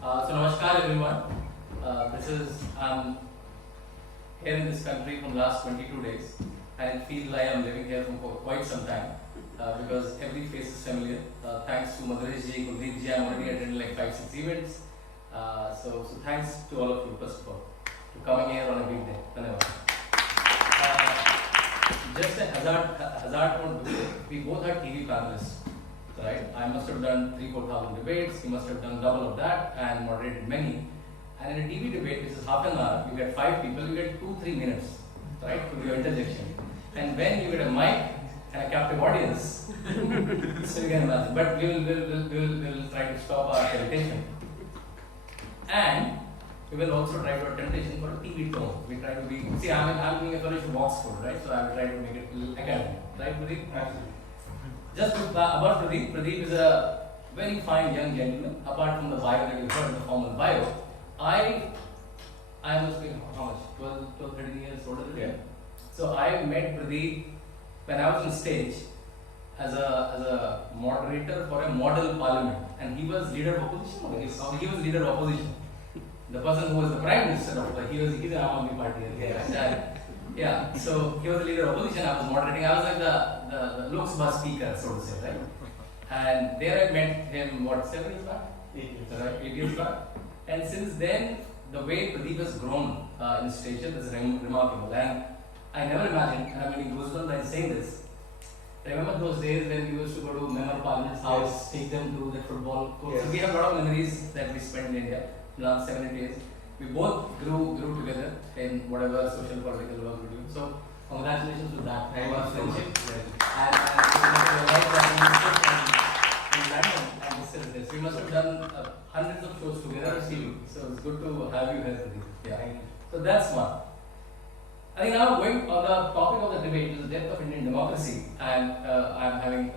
So namaskar everyone. I'm here in this country from last 22 days and feel like I'm living here for quite some time because every face is familiar. Thanks to Madhurish ji, Pradeep ji, I'm already attended like 5-6 events. So thanks to all of you first of all for coming here on a big day. Dhanyawad. Just a hazard note, we both are TV panelists. Right? I must have done 3,000-4,000 debates, he must have done double of that and moderated many. And in a TV debate, which is half an hour, you get 5 people, you get 2-3 minutes, right, to your interjection. And when you get a mic and a captive audience, so you can imagine. But we'll try to stop our temptation. And we will also try to have temptation for a TV tone. We try to be, see, I'm doing a college of Oxford, right? So I will try to make it a little academic, right, Pradeep? Absolutely. Just about Pradeep, Pradeep is a very fine young gentleman. Apart from the bio that you heard, the formal bio, I must be how much? 12, 13 years older than him. So I met Pradeep when I was on stage as a moderator for a model parliament, and he was leader of opposition. He was leader of opposition. The person who was the prime minister of he's an Aam Aadmi Party. Yeah, so he was the leader of opposition, I was moderating, I was like the Lok Sabha speaker, so to say, right? And there I met him, 7 years back? 8 years. Right, 8 years back. And since then, the way Pradeep has grown in station is remarkable. And I never imagined, and I'm getting goosebumps by saying this. Remember those days when we used to go to Member of Parliament's house, take them to the football court? Yes. So we have a lot of memories that we spent in India in the last 7-8 years. We both grew together in whatever social political work we do. So congratulations to that. Thank you so much. And discuss this. We must have done hundreds of shows together to see you. So it's good to have you here today. Yeah. Thank you. So that's one. I think now going on the topic of the debate is the depth of Indian democracy, and I'm having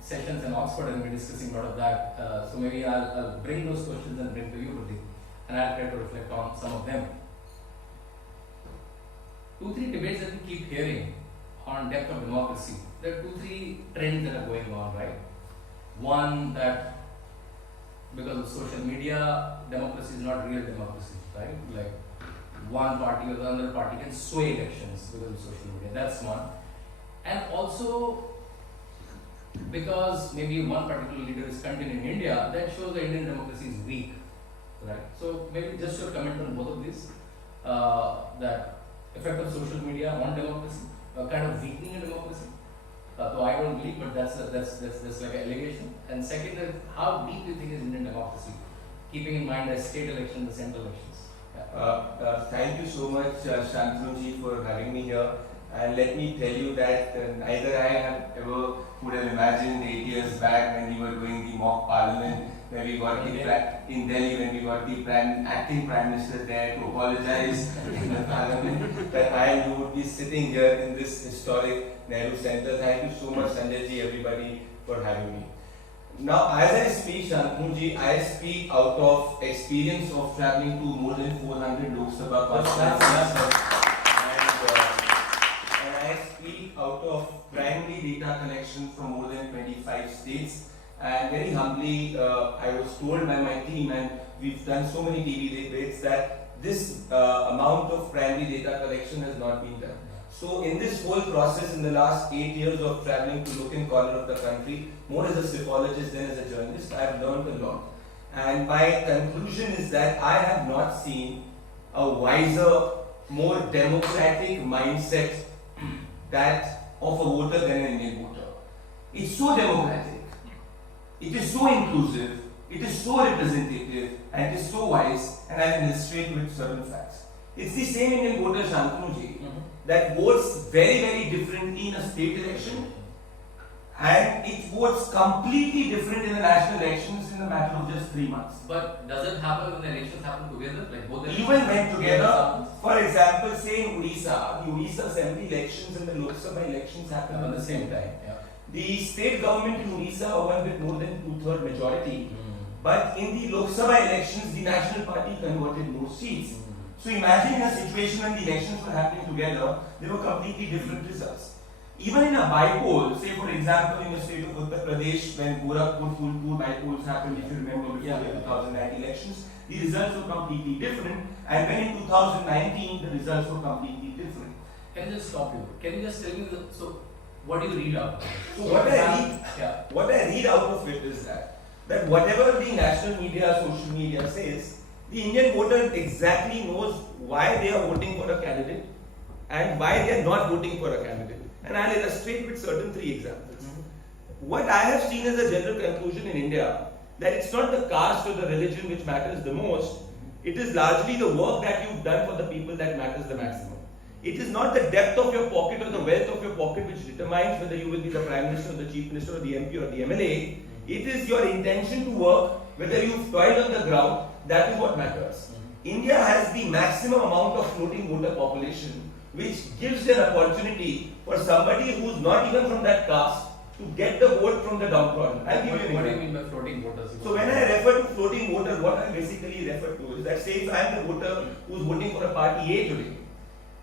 sessions in Oxford and we're discussing a lot of that. So maybe I'll bring those questions and bring to you, Pradeep. And I'll try to reflect on some of them. 2-3 debates that we keep hearing on depth of democracy. There are 2-3 trends that are going on, right? One, that because of social media, democracy is not real democracy, right? Like one party or the other party can sway elections because of social media. That's one. And also, because maybe one particular leader is continuing in India, that shows the Indian democracy is weak. Right. So maybe just your comment on both of these, that effect of social media on democracy, kind of weakening in democracy. So I don't believe, but that's like an allegation. And second is, how deep do you think is Indian democracy, keeping in mind the state elections, the central elections? Yeah. Thank you so much, Shantanu-ji, for having me here. And let me tell you that neither I have ever would have imagined 8 years back when we were doing the mock parliament, when we got in Delhi, when we got the acting prime minister there to apologize in the parliament, that I and you would be sitting here in this historic Nehru Centre. Thank you so much, Sanjay ji, everybody, for having me. Now, as I speak, Shantanu ji, I speak out of experience of travelling to more than 400 Lok Sabha constituencies. And I speak out of primary data collection from more than 25 states. And very humbly, I was told by my team, and we've done so many TV debates, that this amount of primary data collection has not been done. So in this whole process, in the last 8 years of traveling to nook and corner of the country, more as a psephologist than as a journalist, I have learned a lot. And my conclusion is that I have not seen a wiser, more democratic mindset that of a voter than an Indian voter. It's so democratic. It is so inclusive, it is so representative, and it is so wise, and I can illustrate with certain facts. It's the same Indian voter, Shantanu-ji, that votes very, very differently in a state election, and it votes completely different in the national elections in a matter of just 3 months. But does it happen when the elections happen together? Like both elections? Even when together, for example, say in Odisha, the Odisha Assembly elections and the Lok Sabha elections happen at the same time. Yeah. The state government in Odisha won with more than 2/3 majority. But in the Lok Sabha elections, the National Party converted more seats. So imagine a situation when the elections were happening together, there were completely different results. even in a by-poll, say for example in the state of Uttar Pradesh, when Gorakhpur, Phulpur by-polls happened, if you remember before the 2009 elections, the results were completely different, and when in 2019 the results were completely different. Can I just stop you? Can you just tell me, so what do you read out? So what I read out of it is that whatever the national media, social media says, the Indian voter exactly knows why they are voting for a candidate and why they are not voting for a candidate. And I'll illustrate with certain 3 examples. What I have seen as a general conclusion in India, that it's not the caste or the religion which matters the most, it is largely the work that you've done for the people that matters the maximum. It is not the depth of your pocket or the wealth of your pocket which determines whether you will be the Prime Minister or the Chief Minister or the MP or the MLA. It is your intention to work, whether you've toiled on the ground, that is what matters. India has the maximum amount of floating voter population, which gives an opportunity for somebody who is not even from that caste to get the vote from the downtrodden. I'll give you an example. What do you mean by floating voters? So when I refer to floating voter, what I basically refer to is that, say if I am the voter who is voting for a party A today,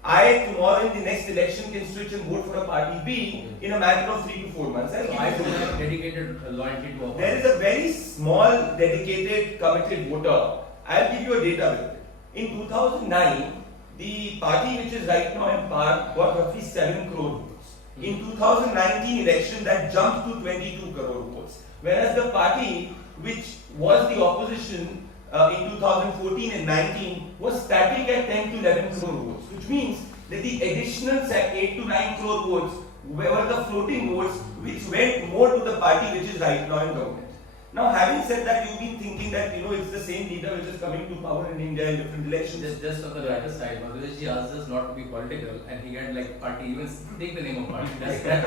I tomorrow in the next election can switch and vote for a party B in a matter of 3 to 4 months. So I don't have dedicated loyalty to a party. There is a very small, dedicated, committed voter. I'll give you a data with it. In 2009, the party which is right now in power got roughly 7 crore votes. In 2019 election, that jumped to 22 crore votes. Whereas the party which was the opposition in 2014 and 19 was static at 10 to 11 crore votes, which means that the additional 8 to 9 crore votes were the floating votes which went more to the party which is right now in government. Now, having said that, you've been thinking that it's the same leader which is coming to power in India in different elections. Just on the writer side, Madhurji asked us not to be political, and he had like party, even take the name of party. That's fine.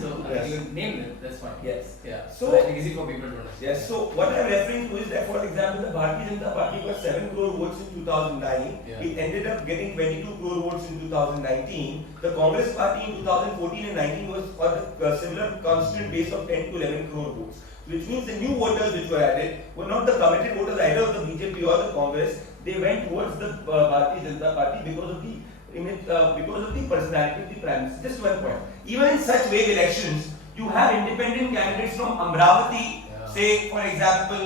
So Yes. you name it, that's fine. Yes. Yeah. So- That's easy for people to understand. Yes, so what I'm referring to is that, for example, the Bharatiya Janata Party got 7 crore votes in 2009. Yeah. It ended up getting 22 crore votes in 2019. The Congress Party in 2014 and 19 was on a similar constant base of 10 to 11 crore votes. Which means the new voters which were added were not the committed voters either of the BJP or the Congress. They went towards the Bharatiya Janata Party because of the image, because of the personality of the Prime Minister. Just one point. Even in such vague elections, you have independent candidates from Amravati. Yeah. Say, for example,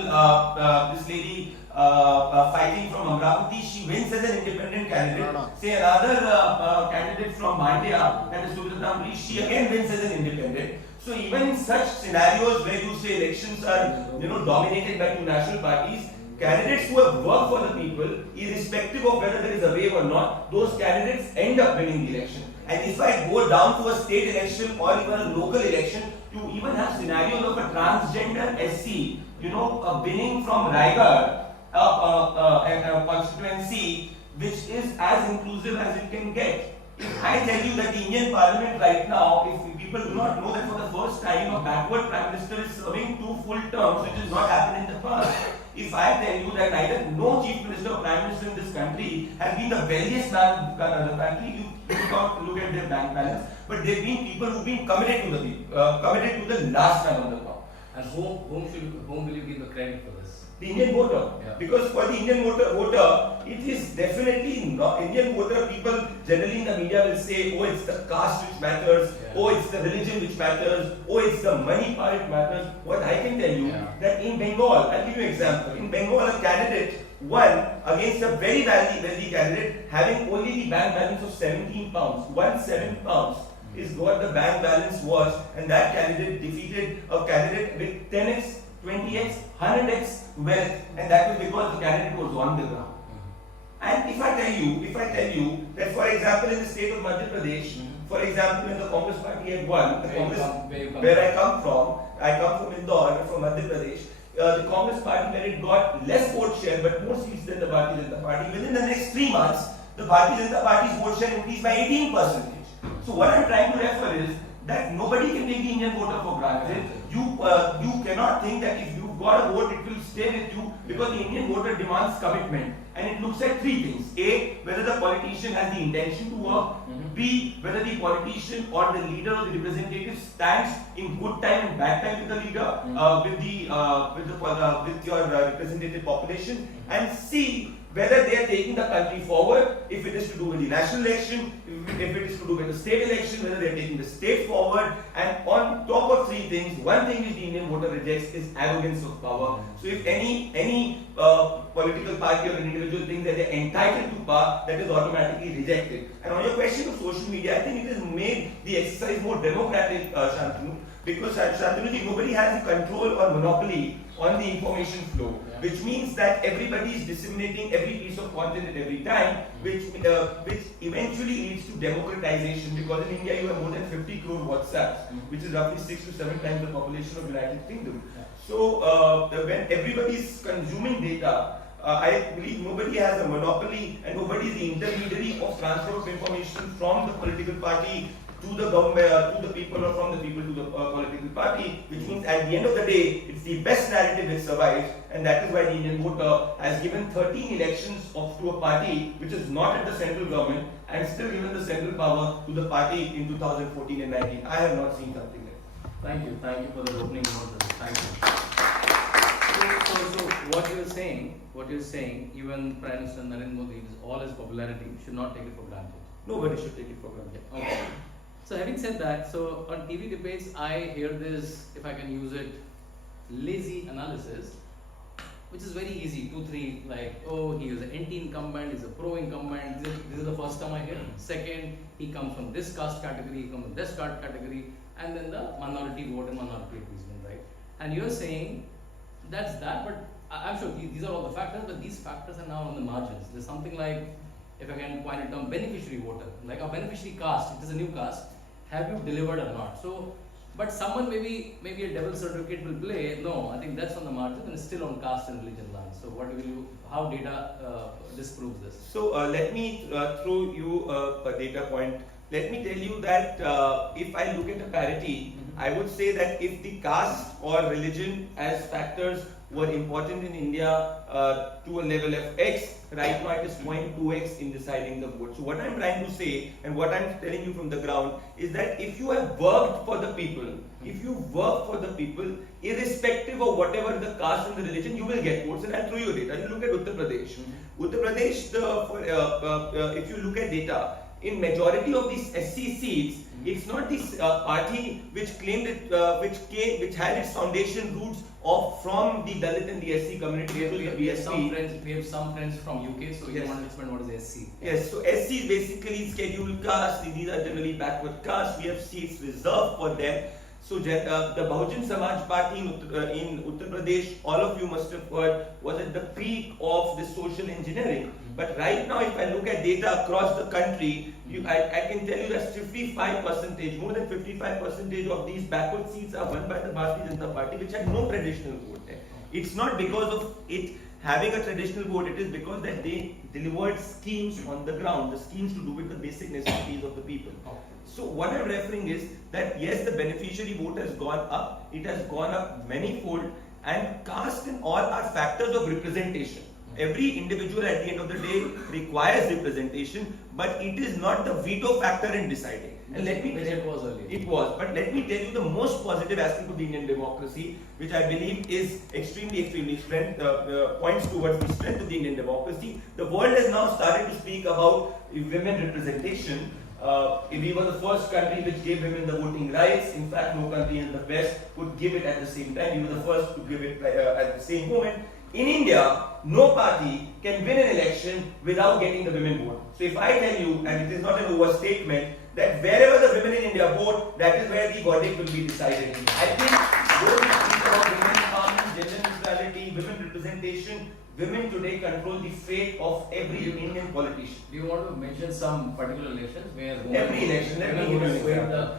this lady fighting from Amravati, she wins as an independent candidate. Say another candidate from Mandya, that is Subrata Amrish, she again wins as an independent. So even in such scenarios where you say elections are dominated by 2 national parties, candidates who have worked for the people, irrespective of whether there is a wave or not, those candidates end up winning the election. And if I go down to a state election or even a local election, you even have scenarios of a transgender SC, winning from Raigad, a constituency which is as inclusive as it can get. If I tell you that the Indian Parliament right now, if people do not know that for the first time a backward Prime Minister is serving 2 full terms, which has not happened in the past. If I tell you that neither no Chief Minister or Prime Minister in this country has been the wealthiest man in the country, you can't look at their bank balance, but they've been people who've been committed to the people, committed to the last man on the ground. And whom will you give the credit for this? The Indian voter. Yeah. Because for the Indian voter, it is definitely not. Indian voter, people generally in the media will say, oh, it's the caste which matters, Yeah. oh, it's the religion which matters, oh, it's the money part which matters. What I can tell you, Yeah. that in Bengal, I'll give you an example. In Bengal, a candidate won against a very wealthy candidate having only the bank balance of 17 pounds. 17 pounds is what the bank balance was, and that candidate defeated a candidate with 10x, 20x, 100x wealth, and that was because the candidate was on the ground. And if I tell you that, for example, in the state of Madhya Pradesh, for example, when the Congress party had won, where I come from Indore, from Madhya Pradesh, the Congress party, where it got less vote share but more seats than the Bharatiya Janata Party, within the next 3 months, the Bharatiya Janata Party's vote share increased by 18%. So what I'm trying to refer is that nobody can take the Indian voter for granted. You cannot think that if you've got a vote, it will stay with you, because the Indian voter demands commitment. And it looks at 3 things. A, whether the politician has the intention to work. B, whether the politician or the leader or the representative stands in good time and bad time with the leader, with your representative population. And C, whether they are taking the country forward, if it is to do with the national election, if it is to do with the state election, whether they are taking the state forward, and on top of three things, one thing which the Indian voter rejects is arrogance of power. So if any political party or an individual thinks that they are entitled to power, that is automatically rejected. And on your question of social media, I think it has made the exercise more democratic, Shantanu, because Shantanu, nobody has the control or monopoly on the information flow, which means that everybody is disseminating every piece of content at every time, which eventually leads to democratization, because in India you have more than 50 crore WhatsApps, which is roughly 6 to 7 times the population of United Kingdom. So when everybody is consuming data, I believe nobody has a monopoly and nobody is the intermediary of transfer of information from the political party to the government, to the people, or from the people to the political party, which means at the end of the day, it's the best narrative which survives, and that is why the Indian voter has given 13 elections to a party which is not at the central government and still given the central power to the party in 2014 and 19. I have not seen something like that. Thank you for the opening note. Thank you. So what you're saying, even Prime Minister Narendra Modi, all his popularity, should not take it for granted. Nobody should take it for granted. Okay. So having said that, so on TV debates, I hear this, if I can use it, lazy analysis, which is very easy, 2, 3, like, oh, he is an anti-incumbent, he's a pro-incumbent, this is the first time I hear him. Second, he comes from this caste category, he comes from this caste category, and then the minority vote and minority appeasement, right? And you're saying that's that, but I'm sure these are all the factors, but these factors are now on the margins. There's something like, if I can coin a term, beneficiary voter, like a beneficiary caste, it is a new caste, have you delivered or not? So, but someone maybe a devil's advocate will play, no, I think that's on the margin and it's still on caste and religion lines. So how data disproves this? So let me throw you a data point. Let me tell you that if I look at a parity, I would say that if the caste or religion as factors were important in India to a level of X, right now it is 0.2x in deciding the vote. So what I'm trying to say and what I'm telling you from the ground is that if you have worked for the people, if you work for the people, irrespective of whatever the caste and the religion, you will get votes. And I'll throw you a data. You look at Uttar Pradesh. Uttar Pradesh, if you look at data, in majority of these SC seats, it's not this party which claimed it, which had its foundation roots from the Dalit and the SC community. We have some friends from UK, so you want to explain what is SC? Yes, so SC is basically scheduled caste. These are generally backward caste. We have seats reserved for them. So the Bahujan Samaj Party in Uttar Pradesh, all of you must have heard, was at the peak of this social engineering. But right now, if I look at data across the country, I can tell you that 55%, more than 55% of these backward seats are won by the Bharatiya Janata Party, which had no traditional vote. It's not because of it having a traditional vote, it is because that they delivered schemes on the ground, the schemes to do with the basic necessities of the people. So what I'm referring is that yes, the beneficiary vote has gone up, it has gone up manyfold, and caste and all are factors of representation. Every individual at the end of the day requires representation, but it is not the veto factor in deciding. And let me tell you, it was earlier. It was, but let me tell you the most positive aspect of the Indian democracy, which I believe is extremely points towards the strength of the Indian democracy. The world has now started to speak about women representation. We were the first country which gave women the voting rights. In fact, no country in the West could give it at the same time. We were the first to give it at the same moment. In India, no party can win an election without getting the women vote. So if I tell you, and it is not an overstatement, that wherever the women in India vote, that is where the verdict will be decided. I think though we speak about women empowerment, gender neutrality, women representation, women today control the fate of every Indian politician. Do you want to mention some particular elections where every election? Let me give you an example.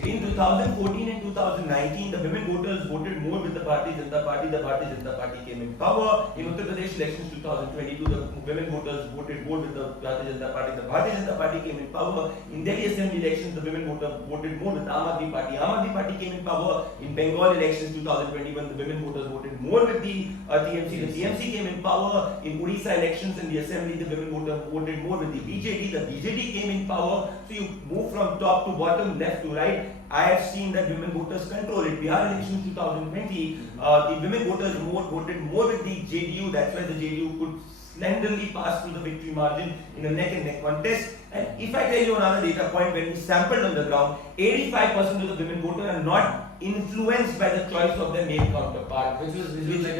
In 2014 and 2019, the women voters voted more with the Bharatiya Janata Party. The Bharatiya Janata Party came in power. In Uttar Pradesh elections 2022, the women voters voted more with the Bharatiya Janata Party. The Bharatiya Janata Party came in power. In Delhi Assembly elections, the women voters voted more with the Aam Aadmi Party. Aam Aadmi Party came in power. In Bengal elections 2021, the women voters voted more with the TMC. The TMC came in power. In Odisha elections in the assembly, the women voted more with the BJD. The BJD came in power. So you move from top to bottom, left to right. I have seen that women voters control it. Bihar elections 2020, the women voters voted more with the JDU. That's why the JDU could slenderly passed through the victory margin in a neck and neck contest. And if I tell you another data point, when we sampled on the ground, 85% of the women voters are not influenced by the choice of their male counterpart. Which was like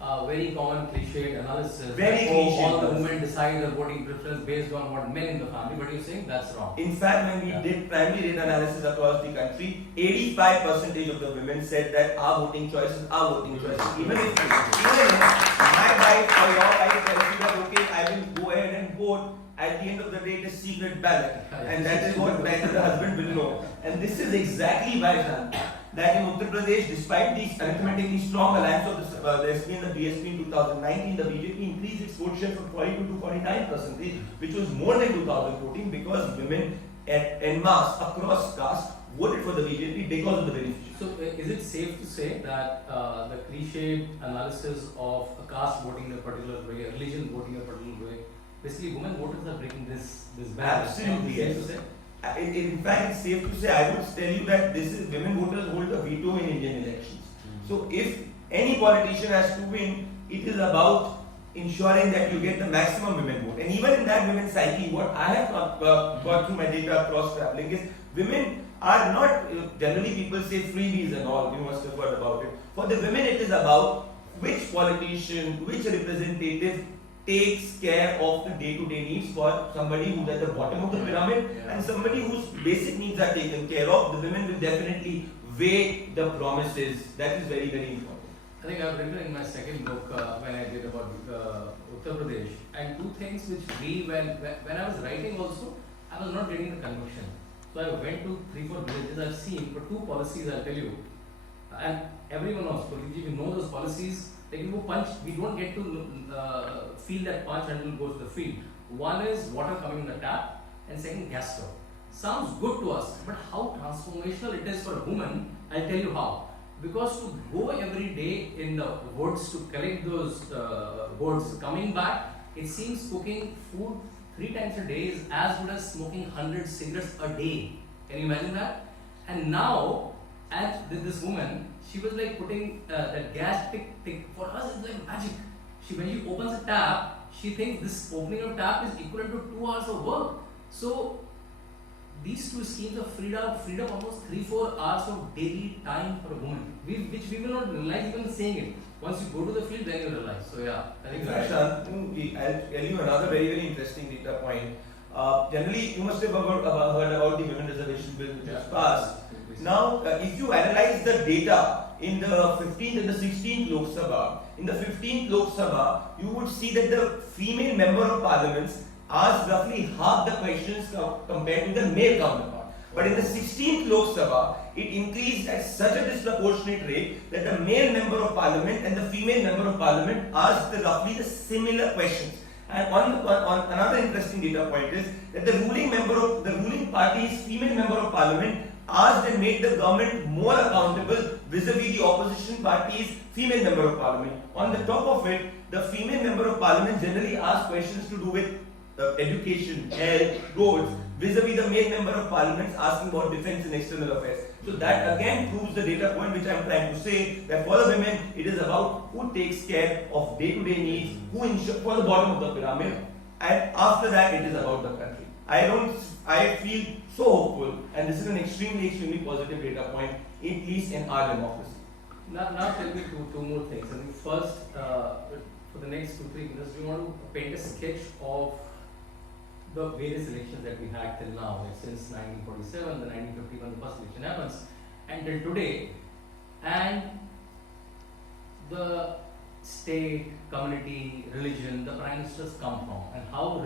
a very common cliche analysis. Very that, cliche. all the women decide their voting preference based on what men in the family, but you're saying that's wrong. In fact, when we did primary data analysis across the country, 85% of the women said that our voting choices are voting choices. Even if my wife or your wife tells you that, okay, I will go ahead and vote, at the end of the day, it is secret ballot. And that is what neither the husband will know. And this is exactly why, Jan, that in Uttar Pradesh, despite the arithmetically strong alliance of the SP and the BSP in 2019, the BJP increased its vote share from 42 to 49%, which was more than 2014 because women en masse across caste voted for the BJP because of the beneficiary. So, is it safe to say that the cliched analysis of a caste voting in a particular way, a religion voting in a particular way, basically women voters are breaking this balance? Absolutely, Safe yes. to say? In fact, it's safe to say, I would tell you that this is women voters hold a veto in Indian elections. So if any politician has to win, it is about ensuring that you get the maximum women vote. And even in that women's psyche, what I have got through my data across traveling is women are not, generally people say freebies and all, you must have heard about it. For the women, it is about which politician, which representative takes care of the day-to-day needs for somebody who's at the bottom of the pyramid and somebody whose basic needs are taken care of. The women will definitely weigh the promises. That is very, very important. I think I've written in my second book when I did about Uttar Pradesh, and two things which when I was writing also, I was not getting the conviction. So I went to 3-4 villages. I've seen for two policies, I'll tell you, and everyone knows, we know those policies. Like you punch, we don't get to feel that punch until it goes to the field. One is water coming in the tap, and second gas stove. Sounds good to us, but how transformational it is for a woman, I'll tell you how. Because to go every day in the woods to collect those woods, coming back, it seems cooking food 3 times a day is as good as smoking 100 cigarettes a day. Can you imagine that? And now, and this woman, she was like putting that gas tick. For us, it's like magic. When she opens a tap, she thinks this opening of tap is equivalent to 2 hours of work. So these two schemes of freedom almost 3-4 hours of daily time for a woman, which we will not realize even saying it. Once you go to the field, then you realize. So yeah, I think that's right. I'll tell you another very, very interesting data point. Generally, you must have heard about the Women Reservation Bill which was passed. Now, if you analyze the data in the 15th and the 16th Lok Sabha, in the 15th Lok Sabha, you would see that the female member of parliaments asked roughly half the questions compared to the male counterpart. But in the 16th Lok Sabha, it increased at such a disproportionate rate that the male member of parliament and the female member of parliament asked roughly the similar questions. And on another interesting data point is that the ruling party's female member of parliament asked and made the government more accountable vis-a-vis the opposition party's female member of parliament. On the top of it, the female member of parliament generally asked questions to do with education, health, roads, vis-a-vis the male member of parliament asking about defense and external affairs. So that again proves the data point which I am trying to say, that for the women, it is about who takes care of day-to-day needs, who ensure for the bottom of the pyramid, and after that it is about the country. I feel so hopeful, and this is an extremely positive data point, at least in our democracy. Now tell me two more things. I mean, first, for the next 2-3 minutes, do you want to paint a sketch of the various elections that we had till now, like since 1947, the 1951, the first election happens, and till today, and the state, community, religion, the prime ministers come from, and how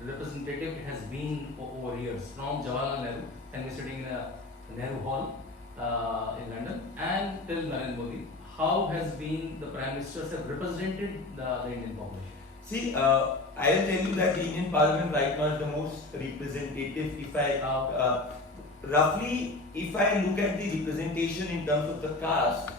representative it has been over years, from Jawaharlal Nehru, and we're sitting in a Nehru Hall in London, and till Narendra Modi. How has been the prime ministers have represented the Indian population? See, I'll tell you that the Indian Parliament right now is the most representative. If I roughly, if I look at the representation in terms of the caste,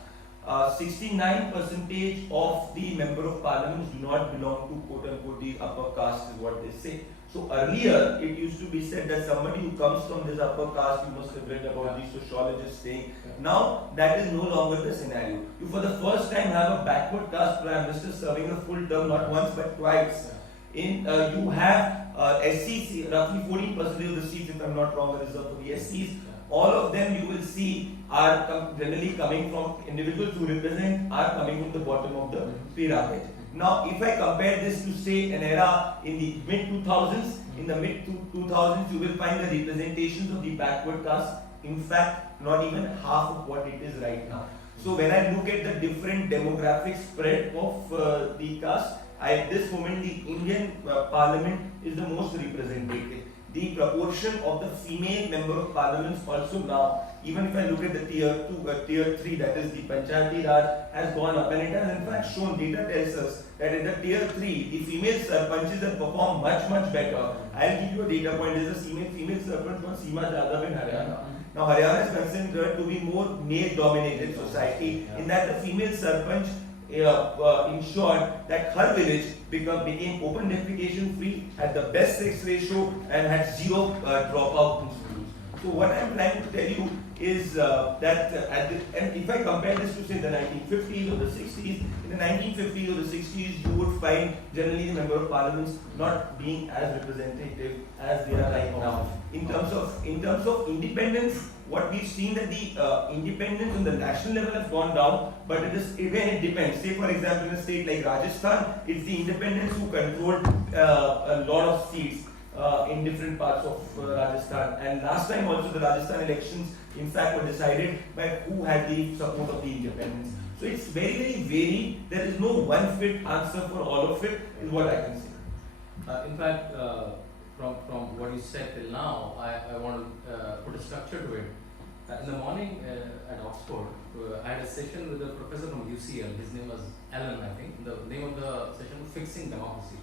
69% of the member of parliaments do not belong to quote unquote the upper caste is what they say. So earlier it used to be said that somebody who comes from this upper caste, you must have read about these sociologists saying, now that is no longer the scenario. You for the first time have a backward caste prime minister serving a full term, not once but twice. You have SCs, roughly 14% of the seats, if I'm not wrong, are reserved for the SCs. All of them you will see are generally coming from individuals who represent are coming from the bottom of the pyramid. Now, if I compare this to say an era in the mid 2000s, in the mid 2000s you will find the representations of the backward caste, in fact, not even half of what it is right now. So when I look at the different demographic spread of the caste, at this moment the Indian Parliament is the most representative. The proportion of the female member of parliaments also now, even if I look at the tier 2, tier 3, that is the Panchayati Raj, has gone up, and it has in fact shown, data tells us that in the tier 3, the female sarpanches have performed much better. I'll give you a data point. There is a female sarpanch called Seema Jadhav in Haryana. Now Haryana is considered to be more male-dominated society, in that the female sarpanch ensured that her village became open defecation free, had the best sex ratio, and had zero dropout in schools. So what I am trying to tell you is and if I compare this to say the 1950s or the 60s, in the 1950s or the 60s you would find generally the member of parliaments not being as representative as they are right now. In terms of independence, what we've seen that the independence on the national level has gone down, but it depends. Say for example in a state like Rajasthan, it's the independents who controlled a lot of seats in different parts of Rajasthan, and last time also the Rajasthan elections in fact were decided by who had the support of the independents. So it's very varied. There is no one fit answer for all of it, is what I can say. In fact, from what you said till now, I want to put a structure to it. In the morning at Oxford, I had a session with a professor from UCL. His name was Alan, I think. The name of the session was Fixing Democracy.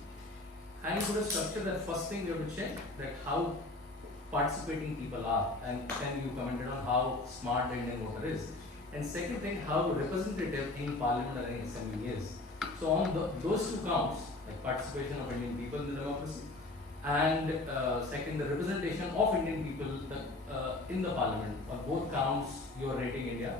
And he put a structure that first thing you have to check that how participating people are, and then you commented on how smart the Indian voter is. And second thing, how representative in parliament or in assembly is. So on those two counts, like participation of Indian people in the democracy, and second, the representation of Indian people in the parliament, on both counts, you are rating India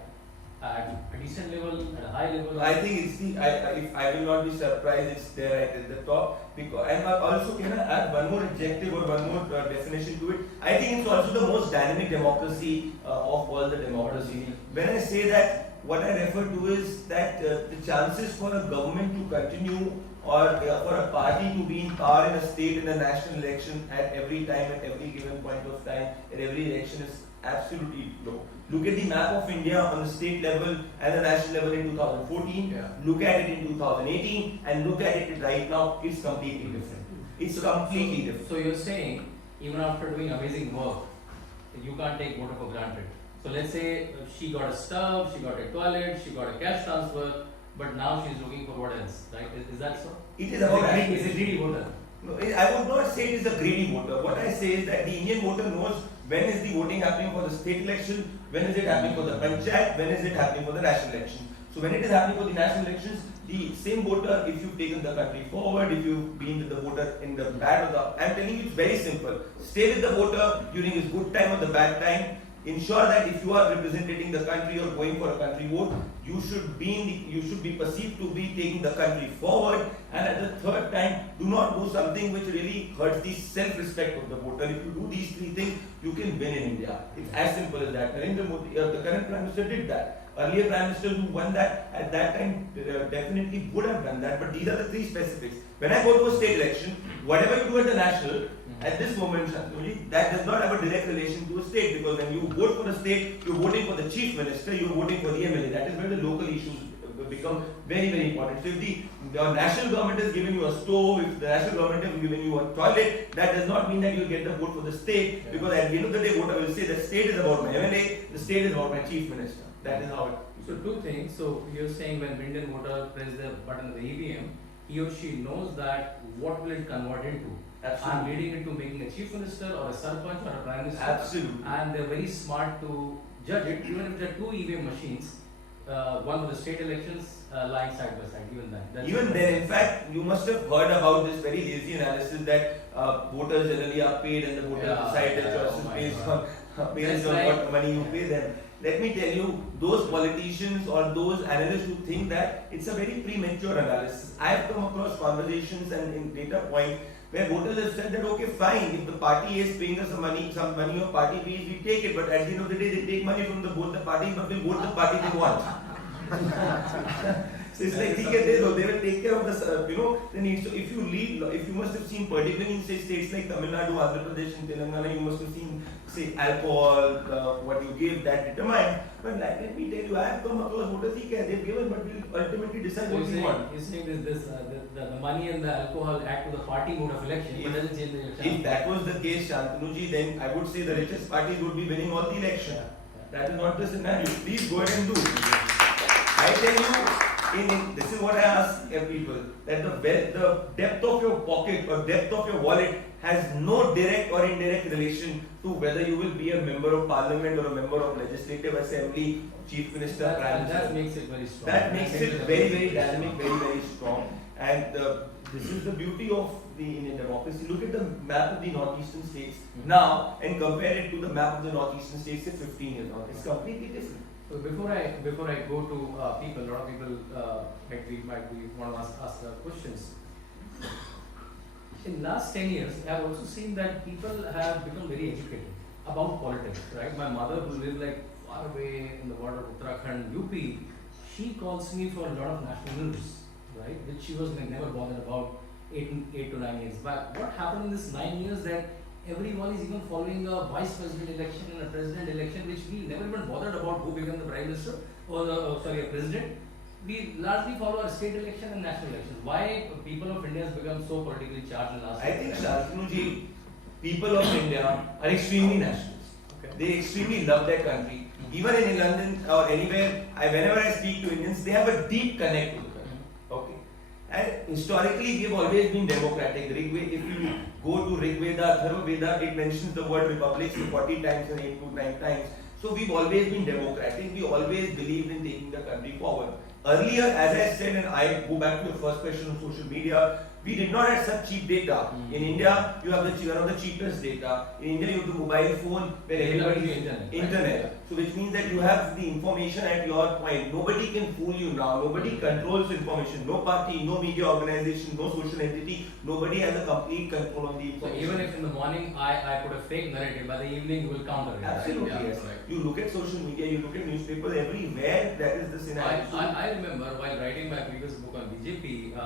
at a decent level, at a high level. I think it's if I will not be surprised, it's there right at the top. Because and also, can I add one more adjective or one more definition to it? I think it's also the most dynamic democracy of all the democracies. When I say that, what I refer to is that the chances for a government to continue or for a party to be in power in a state in a national election at every time, at every given point of time, at every election is absolutely low. Look at the map of India on the state level and the national level in 2014, look at it in 2018, and look at it right now, it's completely different. It's completely different. So you're saying, even after doing amazing work, you can't take voter for granted. So let's say she got a stove, she got a toilet, she got a cash transfer, but now she's looking for what else, right? Is that so? It is about Is a greedy voter? No, I would not say it is a greedy voter. What I say is that the Indian voter knows when is the voting happening for the state election, when is it happening for the panchayat, when is it happening for the national election. So when it is happening for the national elections, the same voter, if you've taken the country forward, if you've been with the voter in the bad or the, I'm telling you it's very simple. Stay with the voter during his good time or the bad time. Ensure that if you are representing the country or going for a country vote, you should be perceived to be taking the country forward. And at the third time, do not do something which really hurts the self-respect of the voter. If you do these three things, you can win in India. It's as simple as that. Narendra Modi, the current Prime Minister, did that. Earlier Prime Ministers who won that at that time definitely would have done that. But these are the three specifics. When I go to a state election, whatever you do at the national, at this moment, Shantanu, that does not have a direct relation to a state, because when you vote for a state, you're voting for the chief minister, you're voting for the MLA. That is where the local issues become very important. So if the national government is giving you a stove, if the national government is giving you a toilet, that does not mean that you get the vote for the state, because at the end of the day, voter will say the state is about my MLA, the state is about my chief minister. That is how it. So two things. So you're saying when Indian voter presses the button of the EVM, he or she knows that what will it convert into. Absolutely. I'm leading it to making a chief minister or a sarpanch or a prime minister. Absolutely. And they're very smart to judge it. Even if there are two EVM machines, one of the state elections lying side by side, even then. Even then, in fact, you must have heard about this very lazy analysis that voters generally are paid and the voters decide their choices based on what money you pay them. Let me tell you, those politicians or those analysts who think that it's a very premature analysis. I have come across conversations and in data point where voters have said that okay, fine, if the party is paying us some money of party fees, we take it. But at the end of the day, they take money from both the parties, but we vote the party they want. So it's like they will take care of the needs. So if you must have seen, particularly in states like Tamil Nadu, Andhra Pradesh, and Telangana, you must have seen, say, alcohol, what you give, that determined. But let me tell you, I have come across voters, they've given, but we'll ultimately decide what we want. You're saying the money and the alcohol add to the party mode of election, but doesn't change the election. If that was the case, Shantanu ji, then I would say the richest parties would be winning all the election. That is not the scenario. Please go ahead and do. I tell you, this is what I ask people, that the depth of your pocket or depth of your wallet has no direct or indirect relation to whether you will be a member of parliament or a member of legislative assembly, chief minister, prime minister. That makes it very strong. That makes it very, very dynamic, very, very strong. And this is the beauty of the Indian democracy. Look at the map of the northeastern states now and compare it to the map of the northeastern states 15 years ago. It's completely different. So before I go to people, a lot of people might be want to ask questions. In last 10 years, I have also seen that people have become very educated about politics. Right, my mother who lives like far away in the border of Uttarakhand, UP, she calls me for a lot of national news, right, which she was like never bothered about 8 to 9 years back. What happened in this 9 years that everyone is even following a vice president election and a president election, which we never even bothered about who became the prime minister or a president. We largely follow our state election and national elections. Why people of India has become so politically charged in the last? I think, Shantanu, people of India are extremely nationalist. Okay. They extremely love their country. Even in London or anywhere, whenever I speak to Indians, they have a deep connect to the country. Okay. And historically, we have always been democratic. If you go to Rig Veda, Atharva Veda, it mentions the word republic 40 times and 8 to 9 times. So we've always been democratic. We always believed in taking the country forward. Earlier, as I said, and I go back to your first question on social media, we did not have such cheap data. In India, you have one of the cheapest data. In India, you have the mobile phone where everybody is internet. So which means that you have the information at your point. Nobody can fool you now. Nobody controls information. No party, no media organization, no social entity. Nobody has a complete control on the information. So even if in the morning I put a fake narrative, by the evening you will counter it. Absolutely, right? yes. Right. You look at social media, you look at newspapers, everywhere that is the scenario. I remember while writing my previous book on BJP,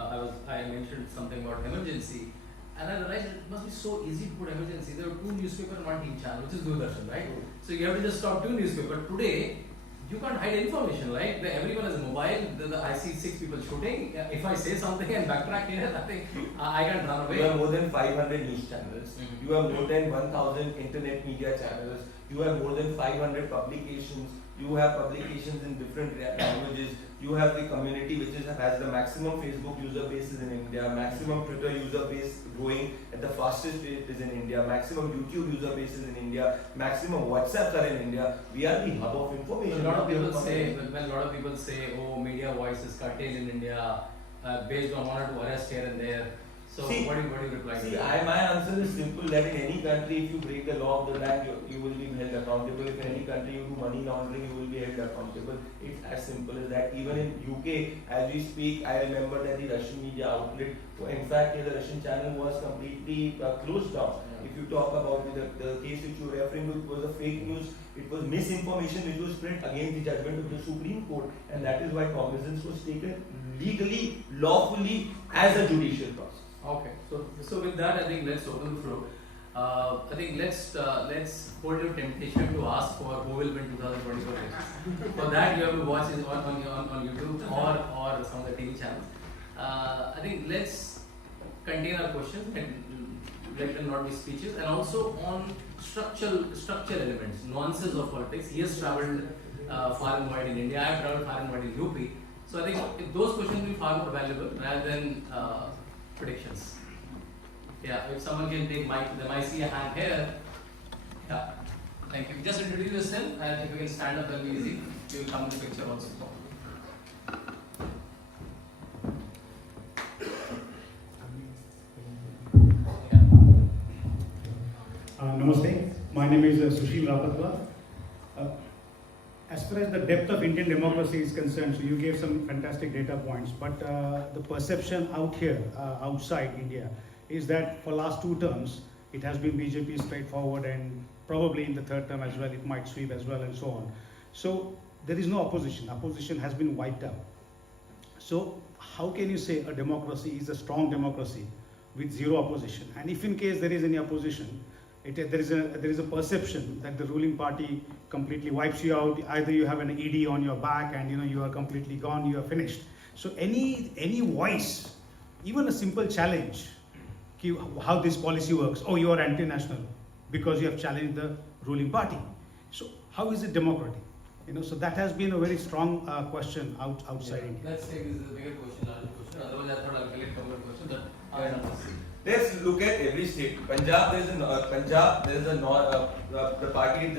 I mentioned something about emergency, and I realized it must be so easy to put emergency. There were 2 newspapers and 1 TV channel, which is Doordarshan, right? So you have to just stop 2 newspapers. Today, you can't hide information, right? Everyone has a mobile. I see 6 people shooting. If I say something and backtrack here, I think I can run away. You have more than 500 news channels. You have more than 1,000 internet media channels. You have more than 500 publications. You have publications in different languages. You have the community which has the maximum Facebook user bases in India, maximum Twitter user base growing at the fastest rate is in India, maximum YouTube user bases in India, maximum WhatsApps are in India. We are the hub of information. A lot of people say, oh, media voice is curtailed in India based on 1 or 2 arrests here and there. So what do you reply to that? My answer is simple, that in any country, if you break the law of the land, you will be held accountable. If in any country you do money laundering, you will be held accountable. It's as simple as that. Even in UK, as we speak, I remember that the Russian media outlet, in fact, the Russian channel was completely closed down. If you talk about the case which you are referring to, it was a fake news, it was misinformation which was spread against the judgment of the Supreme Court, and that is why cognizance was taken legally, lawfully, as a judicial process. Okay, so with that, I think let's open the floor. I think let's hold your temptation to ask for who will win 2024 elections. For that, you have to watch it on YouTube or some of the TV channels. I think let's contain our questions and let them not be speeches, and also on structural elements, nuances of politics. He has travelled far and wide in India. I have travelled far and wide in UP. So I think if those questions will be far more valuable rather than predictions. Yeah, if someone can take mic, then I see a hand here. Yeah, thank you. Just introduce yourself, and if you can stand up, that'll be easy. You will come in the picture also. My name is Sushil Rapatwa. As far as the depth of Indian democracy is concerned, so you gave some fantastic data points, but the perception out here, outside India, is that for last 2 terms, it has been BJP straightforward, and probably in the 3rd term as well, it might sweep as well, and so on. So there is no opposition. Opposition has been wiped out. So how can you say a democracy is a strong democracy with 0 opposition? And if in case there is any opposition, there is a perception that the ruling party completely wipes you out. Either you have an ED on your back and you are completely gone, you are finished. So any voice, even a simple challenge, how this policy works, oh, you are anti-national because you have challenged the ruling party. So how is it democratic? So that has been a very strong question outside India. Let's take this as a bigger question, larger question. Otherwise, I thought I'll collect a couple of questions that I understand. Let's look at every state. Punjab, there is the party in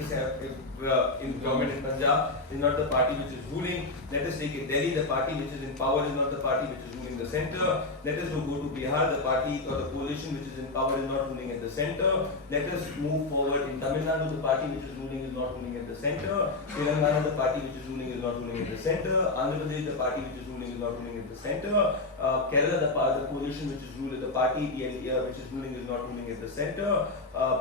government in Punjab is not the party which is ruling. Let us take it Delhi, the party which is in power is not the party which is ruling the center. Let us go to Bihar, the party or the coalition which is in power is not ruling at the center. Let us move forward in Tamil Nadu, the party which is ruling is not ruling at the center. Telangana, the party which is ruling is not ruling at the center. Andhra Pradesh, the party which is ruling is not ruling at the center. Kerala, the coalition which is ruling, the party which is ruling is not ruling at the center.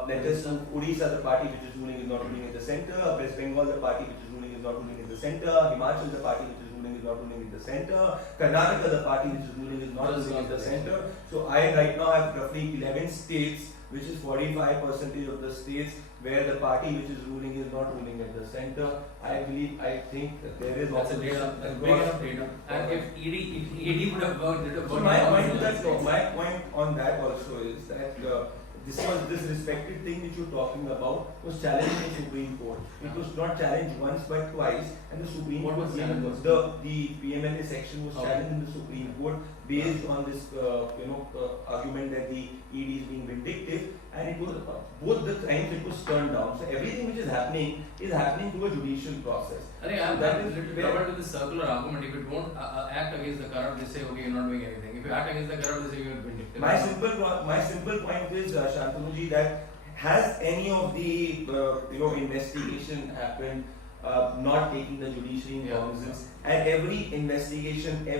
Let us Odisha, the party which is ruling is not ruling at the center. West Bengal, the party which is ruling is not ruling at the center. Himachal, the party which is ruling is not ruling at the center. Karnataka, the party which is ruling is not ruling at the center. So I right now have roughly 11 states, which is 45% of the states where the party which is ruling is not ruling at the center. I think that there is That's a data, that's big enough data. And if ED would have worked, it would have So worked. my point on that also is that this respected thing which you're talking about was challenged in the Supreme Court. It was not challenged once but twice, and the Supreme What Court was challenged? the PMLA section was Okay. challenged in the Supreme Court based on this argument that the ED is being vindictive, and it was both the times it was turned down. So everything which is happening through a judicial process. I think I'm So that a is little where- covered with the circular argument. If you don't act against the corrupt, they say, okay, you're not doing anything. If you act against the corrupt, they say you're vindictive. My simple point is, Shantanu ji, that has any of the investigation happened not taking the judiciary in cognizance, and every investigation, I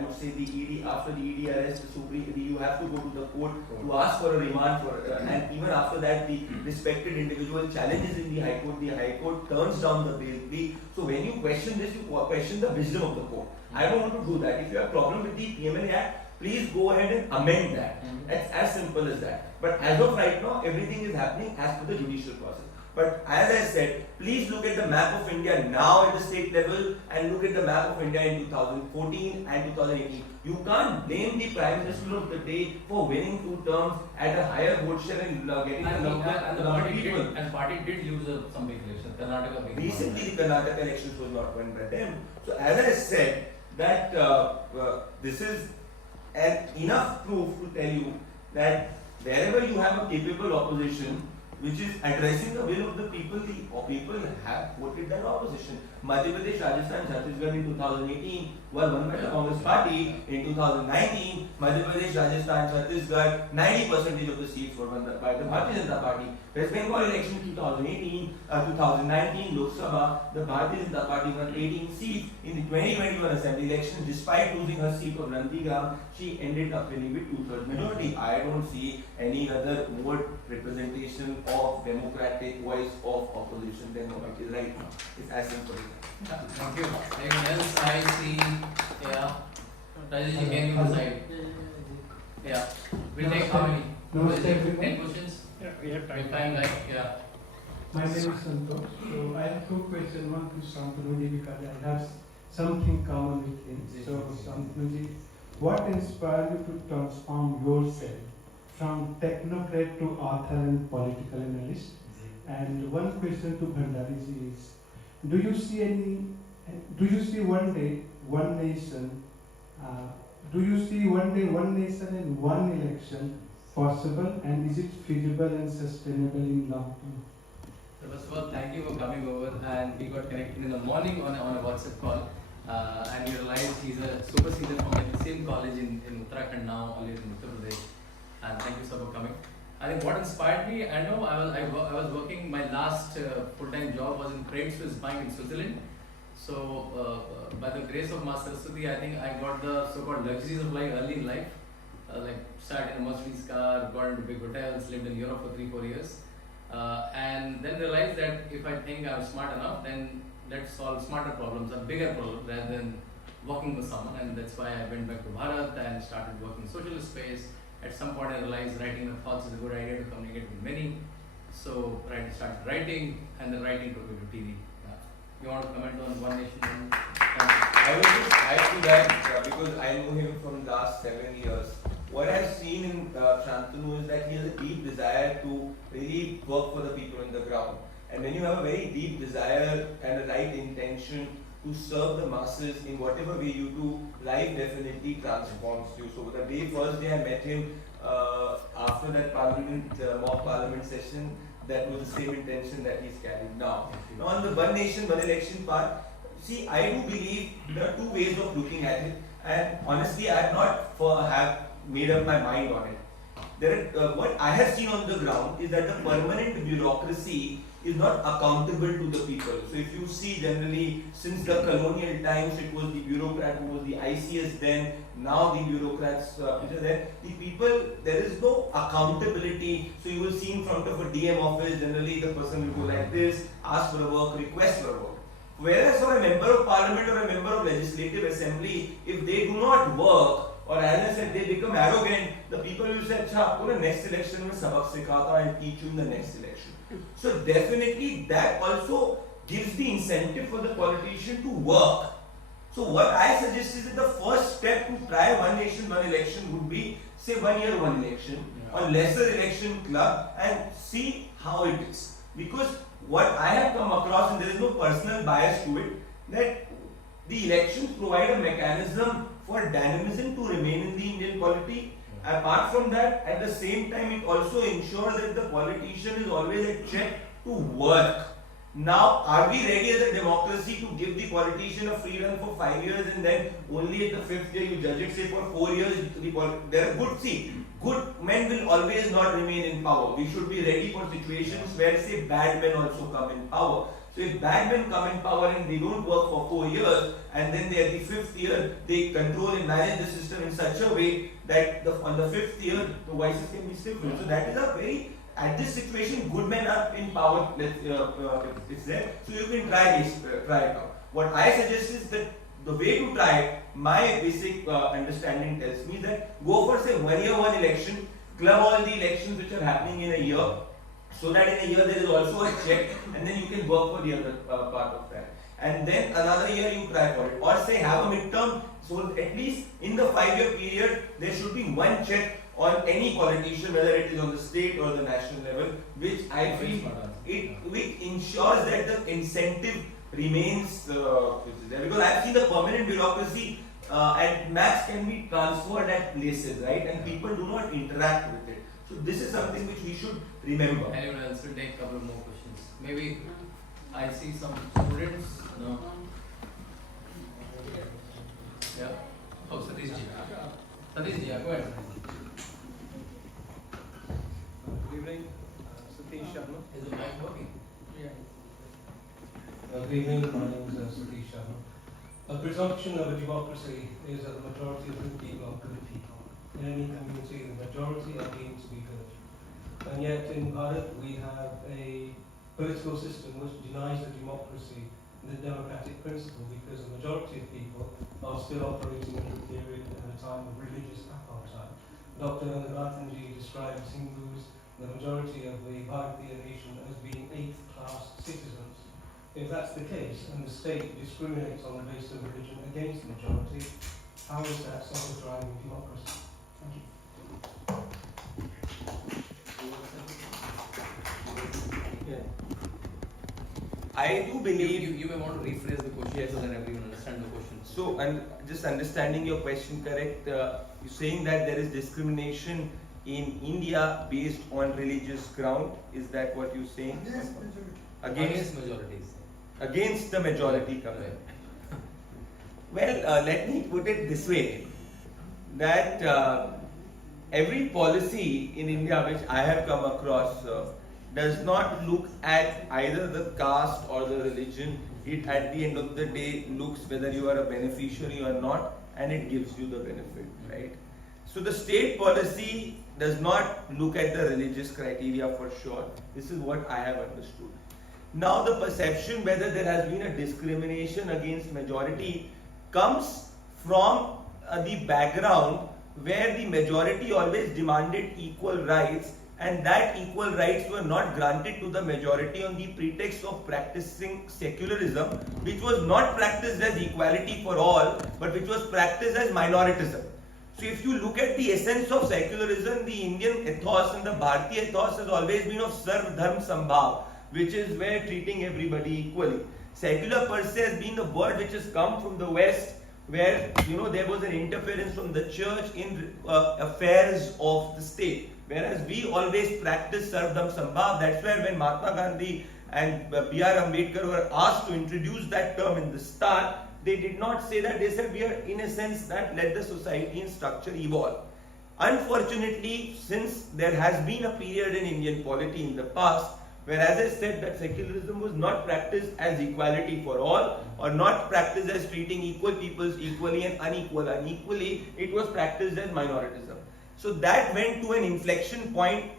would say the ED after the ED arrest, the Supreme, you have to go to the court to ask for a remand for, and even after that, the respected individual challenges in the High Court turns down the bail plea. So when you question this, you question the wisdom of the court. I don't want to do that. If you have problem with the PMLA Act, please go ahead and amend that. It's as simple as that. But as of right now, everything is happening as per the judicial process. But as I said, please look at the map of India now at the state level and look at the map of India in 2014 and 2018. You can't blame the Prime Minister of the day for winning 2 terms at a higher vote share and getting the number of people. And the party did lose some big elections. Karnataka being Recently, the Karnataka elections was not won by them. So as I said, that this is enough proof to tell you that wherever you have a capable opposition which is addressing the will of the people have voted that opposition. Madhya Pradesh, Rajasthan, Chhattisgarh in 2018 were won by the Congress party. In 2019, Madhya Pradesh, Rajasthan, Chhattisgarh, 90% of the seats were won by the Bharatiya Janata Party. West Bengal election 2019 Lok Sabha, the Bharatiya Janata Party won 18 seats. In the 2021 Assembly election, despite losing her seat of Nandigram, she ended up winning with 2/3 majority. I don't see any other more representation of democratic voice of opposition than what it is right now. It's as simple as that. Thank you. Anyone else? I see. Yeah. Rajesh, can you decide? Yeah. We'll take how many? Namaste, 10 everyone. questions? Yeah, we have We're time. fine, right? Yeah. My name is Santosh. So I have 2 questions. One to Shantanu because I have something common with him. So Shantanu, what inspired you to transform yourself from technocrat to author and political analyst? And one question to Bhandari is, do you see one day one nation? Do you see one day one nation and one election possible, and is it feasible and sustainable in long term? So first of all, thank you for coming over, and we got connected in the morning on a WhatsApp call, and we realized he's a super senior from the same college in Uttarakhand now, always in Uttar Pradesh, and thank you so for coming. I think what inspired me, I know I was working, my last full-time job was in Credit Suisse Bank in Switzerland. So by the grace of Ma Saraswati, I think I got the so-called luxuries of life early in life. Like sat in a Mercedes car, got into big hotels, lived in Europe for 3-4 years. And then realized that if I think I'm smart enough, then let's solve smarter problems, or bigger problems, rather than working with someone. And that's why I went back to Bharat and started working in social space. At some point I realized writing my thoughts is a good idea to communicate with many. So I started writing, and the writing took me to TV. You want to comment on One Nation? I will just add to that because I know him from the last 7 years. What I've seen in Shantanu is that he has a deep desire to really work for the people on the ground. And when you have a very deep desire and a right intention to serve the masses in whatever way you do, life definitely transforms you. So the first day I met him after that mock parliament session, that was the same intention that he's carrying now. Now on the One Nation, One Election part, see, I do believe there are two ways of looking at it, and honestly I have not have made up my mind on it. What I have seen on the ground is that the permanent bureaucracy is not accountable to the people. So if you see generally since the colonial times, it was the bureaucrat who was the ICS then, now the bureaucrats which are there. The people, there is no accountability. So you will see in front of a DM office, generally the person will go like this, ask for a work, request for a work. Whereas for a member of parliament or a member of legislative assembly, if they do not work, or as I said, they become arrogant, the people will say, "Acha, aapko next election mein sabak sikhata, I'll teach you in the next election." So definitely that also gives the incentive for the politician to work. So what I suggest is that the first step to try One Nation, One Election would be, say, 1 year, one election, or lesser election club, and see how it is. Because what I have come across, and there is no personal bias to it, that the elections provide a mechanism for dynamism to remain in the Indian polity. Apart from that, at the same time, it also ensures that the politician is always a check to work. Now, are we ready as a democracy to give the politician a free run for 5 years and then only at the 5th year you judge it, say for 4 years, there are good men will always not remain in power. We should be ready for situations where, say, bad men also come in power. So if bad men come in power and they don't work for 4 years, and then they at the 5th year, they control and manage the system in such a way that on the 5th year, the voices can be stifled. So that is a very, at this situation, good men are in power, it's there. So you can try it out. What I suggest is that the way to try it, my basic understanding tells me that go for, say, 1 year, one election, club all the elections which are happening in a year, so that in a year there is also a check, and then you can work for the other part of that. And then another year you try for it. Or say have a midterm, so at least in the 5-year period, there should be one check on any politician, whether it is on the state or the national level, which I feel which ensures that the incentive remains there. Because I have seen the permanent bureaucracy at max can be transferred at places, right? And people do not interact with it. So this is something which we should remember. Anyone else will take a couple more questions? Maybe I see some students. No. Yeah. Oh, Satish ji. Satish ji, go ahead. Good evening, Satish Sharma. Is the mic working? Yeah. Good evening, my name is Satish Sharma. A presumption of a democracy is that the majority of good people are good people. In any community, the majority are deemed to be good. And yet in Bharat, we have a political system which denies the democracy and the democratic principle because the majority of people are still operating in a period and a time of religious apartheid. Dr. Ranganathanji describes Hindus, the majority of the Bharatiya nation, as being 8th-class citizens. If that's the case, and the state discriminates on the basis of religion against the majority, how is that sort of driving democracy? Thank you. Yeah. I do believe You may want to rephrase the question so that everyone understands the question. so. And just understanding your question correct, you're saying that there is discrimination in India based on religious ground. Is that what you're saying? Against majorities. Against the majority coming. Well, let me put it this way, that every policy in India which I have come across does not look at either the caste or the religion. It at the end of the day looks whether you are a beneficiary or not, and it gives you the benefit, right? So the state policy does not look at the religious criteria for sure. This is what I have understood. Now the perception whether there has been a discrimination against majority comes from the background where the majority always demanded equal rights, and that equal rights were not granted to the majority on the pretext of practicing secularism, which was not practiced as equality for all, but which was practiced as minoritism. So if you look at the essence of secularism, the Indian ethos and the Bharatiya ethos has always been of Sarv Dharm Sambhav, which is where treating everybody equally. Secular per se has been the word which has come from the West, where there was an interference from the church in affairs of the state. Whereas we always practice Sarvdam Sambhav. That's where when Mahatma Gandhi and B.R. Ambedkar were asked to introduce that term in the start, they did not say that. They said we are in a sense that let the society and structure evolve. Unfortunately, since there has been a period in Indian polity in the past where, as I said, that secularism was not practiced as equality for all, or not practiced as treating equal peoples equally and unequal unequally, it was practiced as minoritism. So that went to an inflection point,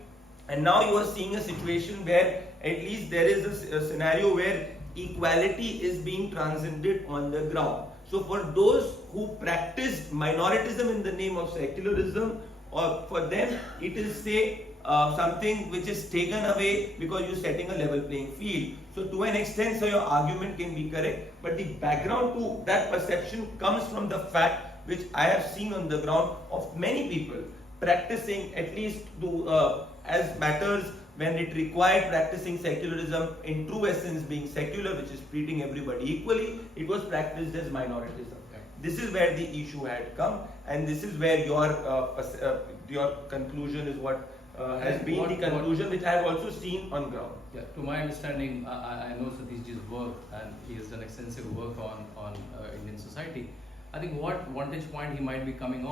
and now you are seeing a situation where at least there is a scenario where equality is being transcended on the ground. So for those who practiced minoritism in the name of secularism, or for them it is say something which is taken away because you're setting a level playing field. So to an extent, so your argument can be correct, but the background to that perception comes from the fact which I have seen on the ground of many people practicing, at least to as matters when it required practicing secularism in true essence being secular, which is treating everybody equally, it was practiced as minoritism. This is where the issue had come, and this is where your conclusion is what has been the conclusion which I have also seen on ground. Yeah, to my understanding, I know Satishji's work, and he has done extensive work on Indian society. I think what vantage point he might be coming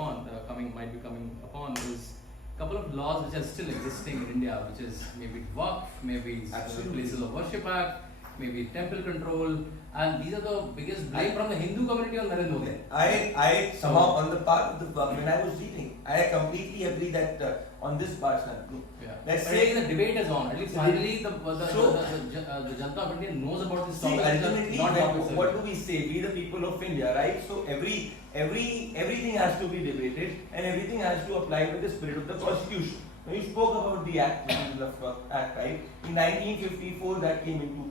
upon is a couple of laws which are still existing in India, which is maybe Waqf, maybe Places of Worship Act, maybe temple control, and these are the biggest blame from the Hindu community on Narendra Modi. I somehow on the part of the when I was reading, I completely agree that on this part, Yeah. let's But say the debate is on. At least finally the Janata of India knows about this see, topic. ultimately, what do we say? We the people of India, right? So everything has to be debated, and everything has to apply with the spirit of the Constitution. Now you spoke about the Act, Act, right? In 1954, that came into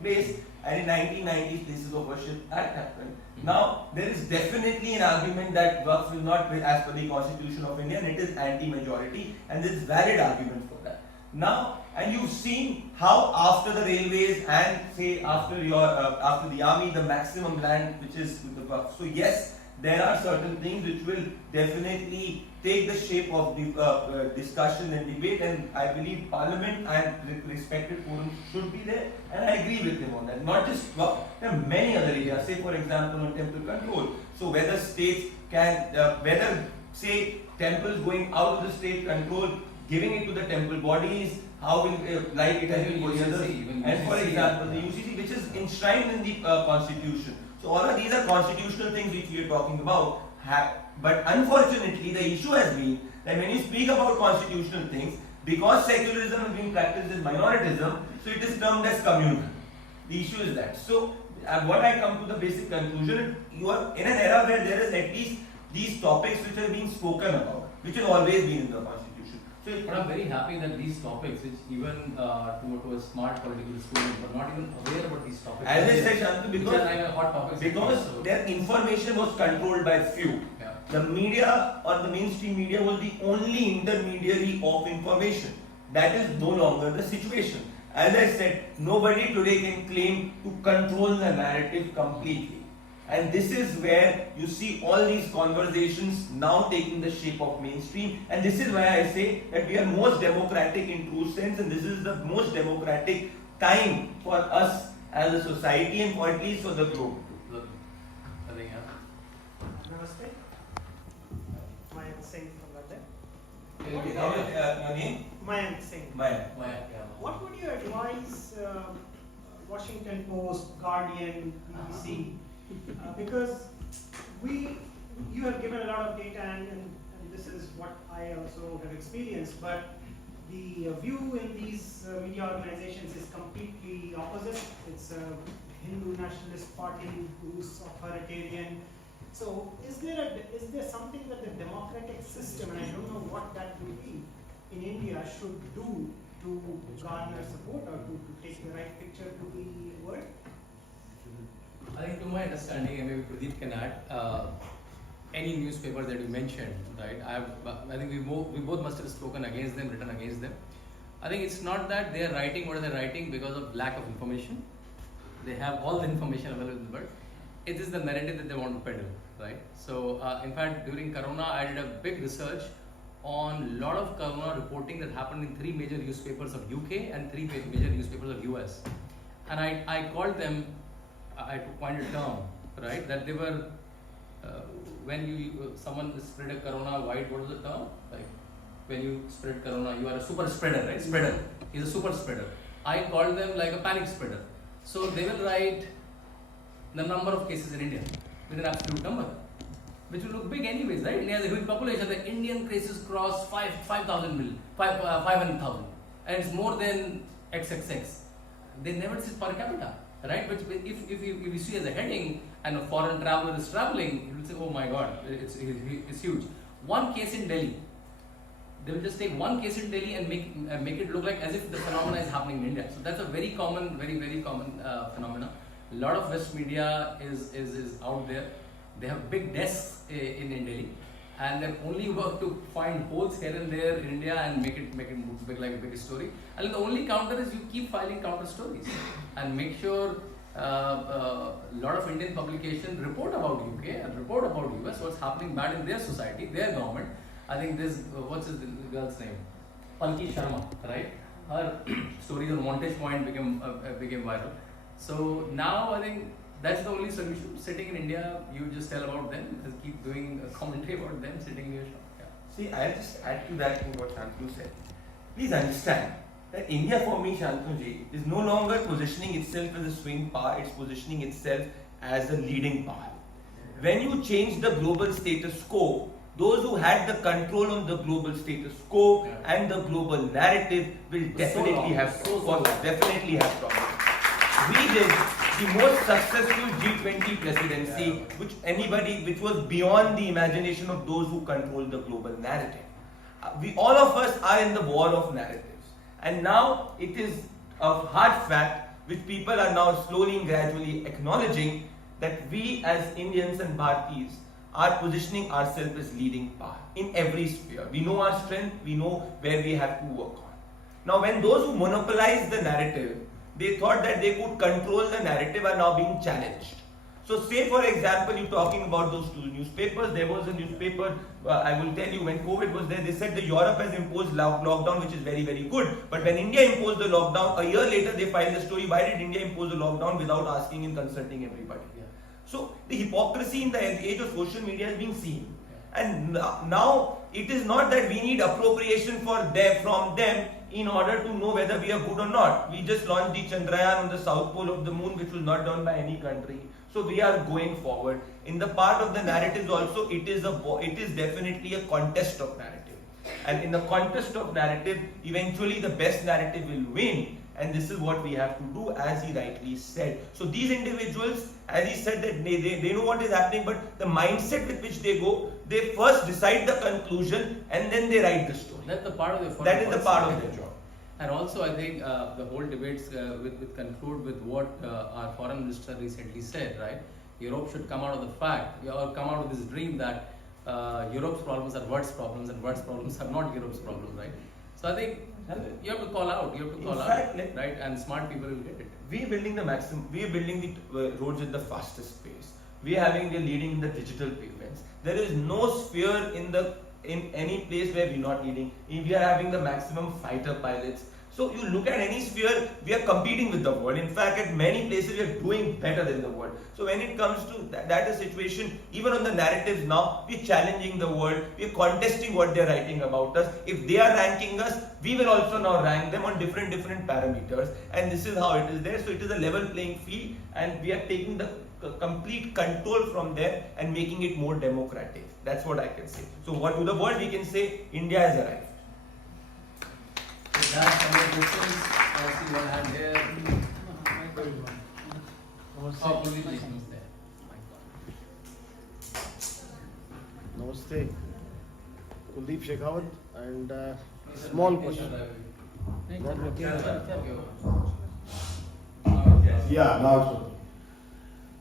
place, and in 1990, Places of Worship Act happened. Now there is definitely an argument that Waqf is not as per the Constitution of India, and it is anti-majority, and there is valid argument for that. Now, and you've seen how after the railways and say after the army, the maximum land which is with the Waqf. So yes, there are certain things which will definitely take the shape of the discussion and debate, and I believe Parliament and respected forums should be there, and I agree with him on that. Not just Waqf, there are many other areas, say for example on temple control. So whether states can, whether say temples going out of the state control, giving it to the temple bodies, how will like it has been for others, and for example the UCC which is enshrined in the Constitution. So all of these are constitutional things which we are talking about. But unfortunately, the issue has been that when you speak about constitutional things, because secularism is being practiced as minoritism, so it is termed as communal. The issue is that. So what I come to the basic conclusion, you are in an era where there is at least these topics which are being spoken about, which has always been in the Constitution. So but I'm very happy that these topics, which even to a smart political student, were not even aware about these topics. As I said, Shantu, because their information was controlled by few. Yeah. The media or the mainstream media was the only intermediary of information. That is no longer the situation. As I said, nobody today can claim to control the narrative completely. And this is where you see all these conversations now taking the shape of mainstream, and this is why I say that we are most democratic in true sense, and this is the most democratic time for us as a society and for at least for the globe. Namaste. My saying from that. Okay, your name? Mayank Singh. Maya. What would you advise Washington Post, Guardian, BBC? Because you have given a lot of data and this is what I also have experienced, but the view in these media organizations is completely opposite. It's a Hindu nationalist party who's authoritarian. So is there something that the democratic system, and I don't know what that would be, in India should do to garner support or to take the right picture to the world? I think to my understanding, and maybe Pradeep can add, any newspaper that you mentioned, right? I think we both must have spoken against them, written against them. I think it's not that they are writing what they're writing because of lack of information. They have all the information available in the world. It is the narrative that they want to peddle, right? So, in fact, during Corona, I did a big research on a lot of Corona reporting that happened in 3 major newspapers of UK and 3 major newspapers of US. And I called them, I coined a term, right? That they were, when someone spread a Corona, what was the term? Like, when you spread Corona, you are a super spreader, right? Spreader. He's a super spreader. I called them like a panic spreader. So they will write the number of cases in India with an absolute number, which will look big anyways, right? India has a huge population. The Indian cases cross 500,000, and it's more than XXX. They never see per capita, right? Which if you see as a heading and a foreign traveler is traveling, you will say, oh my God, it's huge. One case in Delhi. They will just take one case in Delhi and make it look like as if the phenomena is happening in India. So that's a very common, very common phenomena. A lot of West media is out there. They have big desks in Delhi, and their only work to find holes here and there in India and make it big like a big story. And the only counter is you keep filing counter stories and make sure a lot of Indian publications report about UK and report about US, what's happening bad in their society, their government. I think this, what's the girl's name? Palki Sharma, right? Her stories on Vantage Point became viral. So now I think that's the only solution. Sitting in India, you just tell about them, just keep doing a commentary about them sitting in your shop. Yeah. See, I'll just add to that in what Shantanu said. Please understand that India for me, Shantanuji, is no longer positioning itself as a swing power, it's positioning itself as a leading power. When you change the global status quo, those who had the control on the global status quo and the global narrative will definitely have problems. We did the most successful G20 presidency, which was beyond the imagination of those who control the global narrative. All of us are in the war of narratives, and now it is a hard fact which people are now slowly and gradually acknowledging that we as Indians and Bhartis are positioning ourselves as leading power in every sphere. We know our strength, we know where we have to work on. Now, when those who monopolize the narrative, they thought that they could control the narrative, are now being challenged. So say for example, you're talking about those 2 newspapers. There was a newspaper, I will tell you, when COVID was there, they said that Europe has imposed lockdown, which is very, very good. But when India imposed the lockdown, a year later they filed the story, why did India impose the lockdown without asking and consulting everybody? So the hypocrisy in the age of social media is being seen. And now it is not that we need appropriation from them in order to know whether we are good or not. We just launched the Chandrayaan on the south pole of the moon, which was not done by any country. So we are going forward. In the part of the narratives also, it is definitely a contest of narrative. And in the contest of narrative, eventually the best narrative will win. And this is what we have to do, as he rightly said. So these individuals, as he said, that they know what is happening, but the mindset with which they go, they first decide the conclusion and then they write the story. That's the part of the That is the part of the job. And also, I think the whole debates with conclude with what our foreign minister recently said, right? Europe should come out of the fact, or come out of this dream that Europe's problems are world's problems and world's problems are not Europe's problems, right? So I think you have to call out, right? And smart people will get it. We are building the roads at the fastest pace. We are leading in the digital payments. There is no sphere in any place where we are not leading. We are having the maximum fighter pilots. So you look at any sphere, we are competing with the world. In fact, at many places we are doing better than the world. So when it comes to that is situation, even on the narratives now, we are challenging the world, we are contesting what they are writing about us. If they are ranking us, we will also now rank them on different parameters, and this is how it is there. So it is a level playing field, and we are taking the complete control from there and making it more democratic. That's what I can say. So what to the world we can say, India has arrived. So that's some of the questions. I see one hand here. Oh, Kuldeep ji is there. Namaste. Kuldeep Shekhawat, and small question. Not working? Yeah, now it's working.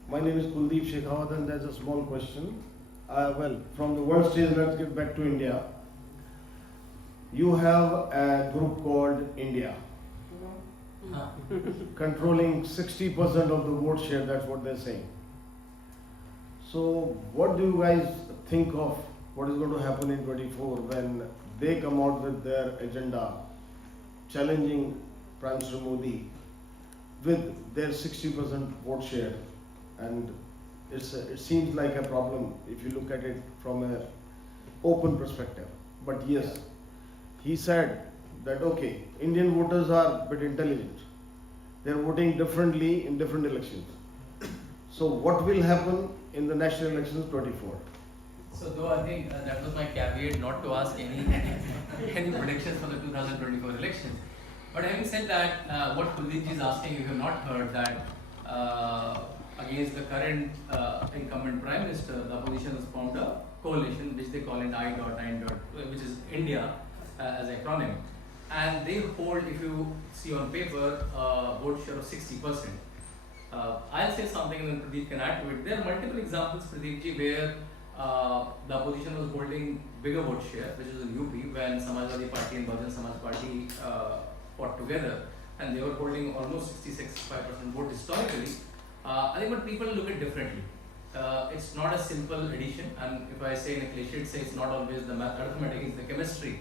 My name is Kuldeep Shekhawat, and there's a small question. Well, from the world stage, let's get back to India. You have a group called India, controlling 60% of the vote share, that's what they're saying. So what do you guys think of what is going to happen in 24 when they come out with their agenda challenging Prime Minister Modi with their 60% vote share? And it seems like a problem if you look at it from an open perspective. But yes, he said that okay, Indian voters are a bit intelligent. They are voting differently in different elections. So what will happen in the national elections 24? So though I think that was my caveat not to ask any predictions for the 2024 elections. But having said that, what Kuldeep ji is asking, if you have not heard that against the current incumbent Prime Minister, the opposition has formed a coalition which they call it I.9. Which is India as acronym. And they hold, if you see on paper, vote share of 60%. I'll say something and then Pradeep can add to it. There are multiple examples, Pradeep ji, where the opposition was holding bigger vote share, which is in UP when Samajwadi Party and Bahujan Samaj Party fought together, and they were holding almost 60-65% vote historically. I think what people look at differently. It's not a simple addition, and if I say in a cliche, it's not always the math, arithmetic, it's the chemistry.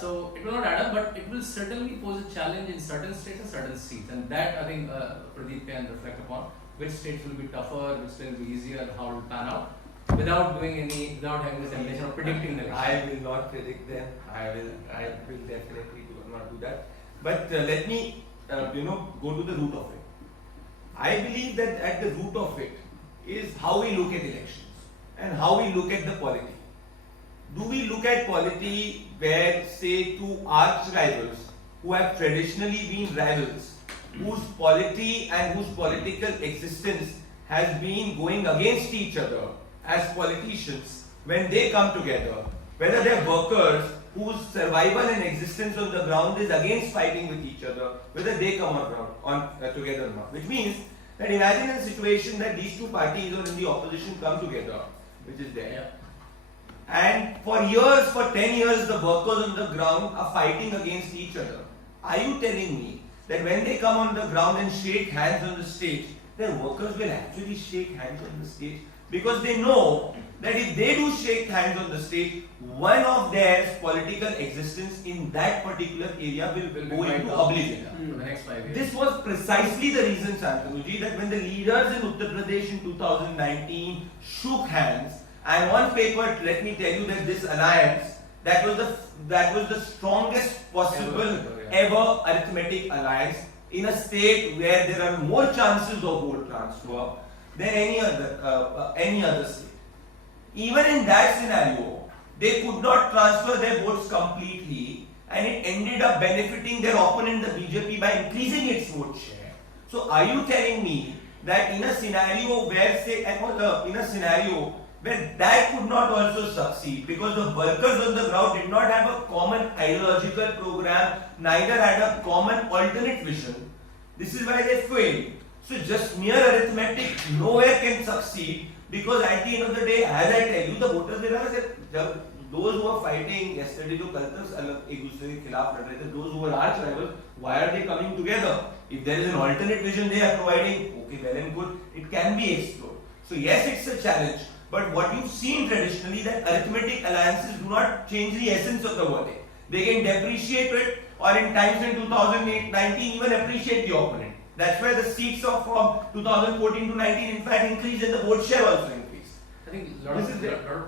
So it will not add up, but it will certainly pose a challenge in certain states and certain seats, and that I think Pradeep can reflect upon. Which states will be tougher, which states will be easier, and how it will pan out, without having this ambition of predicting the election. I will not predict them. I will definitely not do that. But let me go to the root of it. I believe that at the root of it is how we look at elections and how we look at the polity. Do we look at polity where, say, two arch rivals who have traditionally been rivals, whose polity and whose political existence has been going against each other as politicians, when they come together, whether they're workers whose survival and existence on the ground is against fighting with each other, whether they come together or not. Which means that imagine a situation that these two parties or in the opposition come together, which is there. Yeah. And for years, for 10 years, the workers on the ground are fighting against each other. Are you telling me that when they come on the ground and shake hands on the stage, their workers will actually shake hands on the stage? Because they know that if they do shake hands on the stage, one of their political existence in that particular area will go into oblivion. For the next 5 years. This was precisely the reason, Santanuji, that when the leaders in Uttar Pradesh in 2019 shook hands, and on paper, let me tell you that this alliance, that was the strongest possible ever arithmetic alliance in a state where there are more chances of vote transfer than any other state. Even in that scenario, they could not transfer their votes completely, and it ended up benefiting their opponent, the BJP, by increasing its vote share. So, are you telling me that in a scenario where, say, where that could not also succeed because the workers on the ground did not have a common ideological program, neither had a common alternate vision? This is why they failed. So just mere arithmetic nowhere can succeed, because at the end of the day, as I tell you, the voters will those who are fighting yesterday, those who are arch rivals, why are they coming together? If there is an alternate vision they are providing, okay, well and good, it can be explored. So yes, it's a challenge. But what you've seen traditionally, that arithmetic alliances do not change the essence of the wording. They can depreciate it, or in times in 2019 even appreciate the opponent. That's where the seats of from 2014 to 19 in fact increased and the vote share also increased. I think a lot of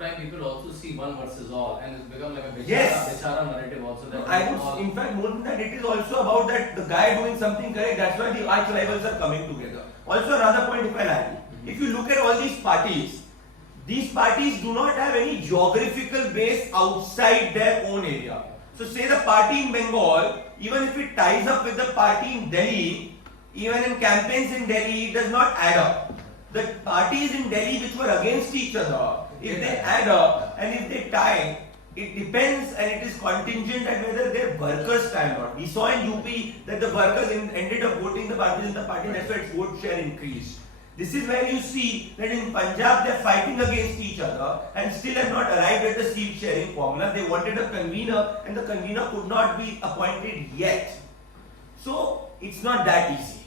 time people also see one versus all, and it's become like a bechara, Yes. bechara narrative also. That I all- would, in fact, more than that, it is also about that the guy doing something correct. That's why the arch rivals are coming together. Also, another point, if I add, if you look at all these parties do not have any geographical base outside their own area. So, say the party in Bengal, even if it ties up with the party in Delhi, even in campaigns in Delhi, it does not add up. The parties in Delhi which were against each other, if they add up and if they tie, it depends and it is contingent at whether their workers tie or not. We saw in UP that the workers ended up voting the parties in the party, that's why its vote share increased. This is where you see that in Punjab they are fighting against each other and still have not arrived at the seat sharing formula. They wanted a convener and the convener could not be appointed yet. So it's not that easy.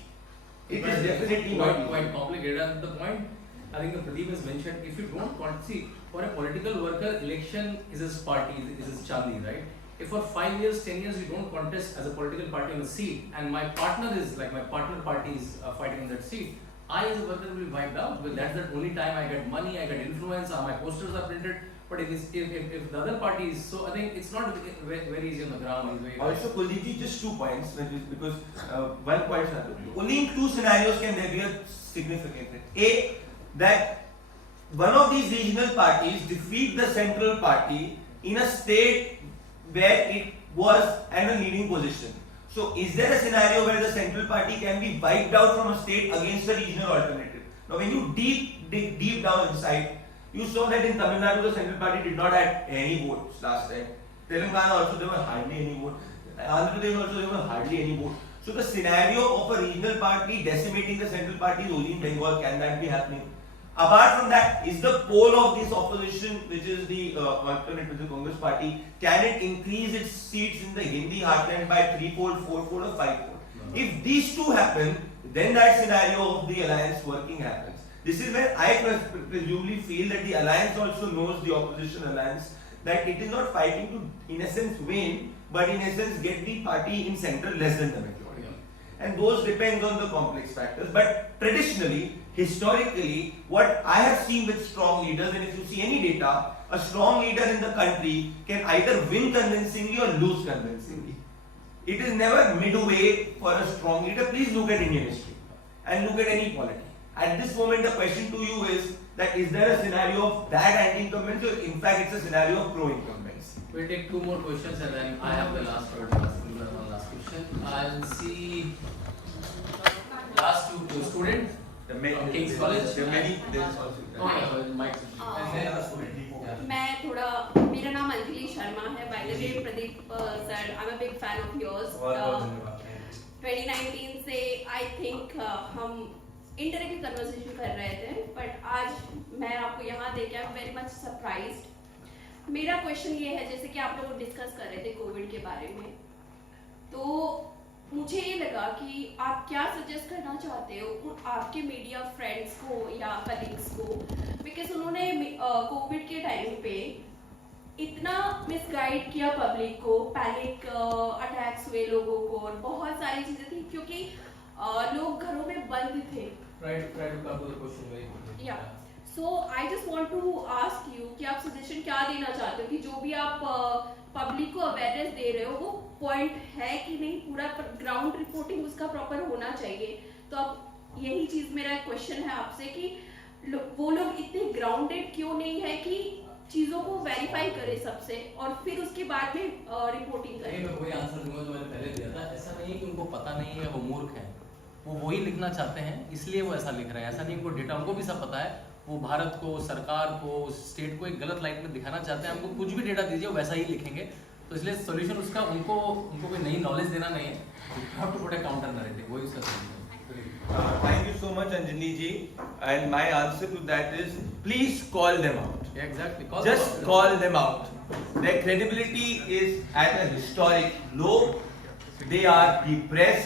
It is definitely not quite complicated. And the point I think the Pradeep has mentioned, if you don't see, for a political worker, election is his party, is his chandi, right? If for 5 years, 10 years you don't contest as a political party on a seat, and my partner is like my partner party is fighting on that seat, I as a worker will be wiped out because that's the only time I get money, I get influence, my posters are printed. But if the other party is, so I think it's not very easy on the ground. Also, Kuldeep, just 2 points because one point only in 2 scenarios can there be a significant threat. A, that one of these regional parties defeat the central party in a state where it was at a leading position. So, is there a scenario where the central party can be wiped out from a state against a regional alternative? Now, when you dig deep down inside, you saw that in Tamil Nadu the central party did not have any votes last time. Telangana also there were hardly any votes. Andhra Pradesh also there were hardly any votes. So the scenario of a regional party decimating the central party is only in Bengal. Can that be happening? Apart from that, is the poll of this opposition, which is the alternate to the Congress party, can it increase its seats in the Hindi heartland by 3-fold, 4-fold or 5-fold? If these two happen, then that scenario of the alliance working happens. This is where I presumably feel that the alliance also knows, the opposition alliance, that it is not fighting to, in essence, win, but in essence get the party in central less than the majority. And those depend on the complex factors. But traditionally, historically, what I have seen with strong leaders, and if you see any data, a strong leader in the country can either win convincingly or lose convincingly. It is never midway for a strong leader. Please look at Indian history and look at any polity. At this moment, the question to you is that is there a scenario of that anti-incumbency, or in fact it's a scenario of pro-incumbency? We'll take 2 more questions and then I have the last word. One last question. I'll see last two student. King's College. There are many. There is also. मैं थोड़ा मेरा नाम अंजलि शर्मा है by the way Pradeep sir I am a big fan of yours 2019 से I think हम interactive conversation कर रहे थे बट आज मैं आपको यहाँ देख I am very much surprised मेरा क्वेश्चन ये है जैसे कि आप लोग डिस्कस कर रहे थे कोविड के बारे में तो मुझे ये लगा कि आप क्या सजेस्ट करना चाहते हो उन आपके मीडिया फ्रेंड्स को या कलीग्स को बिकॉज उन्होंने कोविड के टाइम पे इतना मिसगाइड किया पब्लिक को पैनिक अटैक्स हुए लोगों को और बहुत सारी चीजें थी क्योंकि लोग घरों में बंद थे या so I just want to ask you कि आप सजेशन क्या देना चाहते हो कि जो भी आप पब्लिक को अवेयरनेस दे रहे हो वो पॉइंट है कि नहीं पूरा ग्राउंड रिपोर्टिंग उसका प्रॉपर होना चाहिए तो अब यही चीज मेरा क्वेश्चन है आपसे कि वो लोग इतने ग्राउंडेड क्यों नहीं है कि चीजों को वेरीफाई करे सबसे और फिर उसके बाद में रिपोर्टिंग करे मैं वही आंसर दूंगा जो मैंने पहले दिया था ऐसा नहीं है कि उनको पता नहीं है वो मूर्ख है वो वही लिखना चाहते हैं इसलिए वो ऐसा लिख रहे हैं ऐसा नहीं उनको डेटा उनको भी सब पता है वो भारत को सरकार को स्टेट को एक गलत लाइट में दिखाना चाहते हैं हमको कुछ भी डेटा दीजिए वैसा ही लिखेंगे तो इसलिए सॉल्यूशन उसका उनको कोई नई नॉलेज देना नहीं है you have to put a counter narrative वही उसका solution Thank you so much Anjali ji and my answer to that is please call them out. Yeah, exactly. Call them out. Their credibility is at a historic low. They are depressed.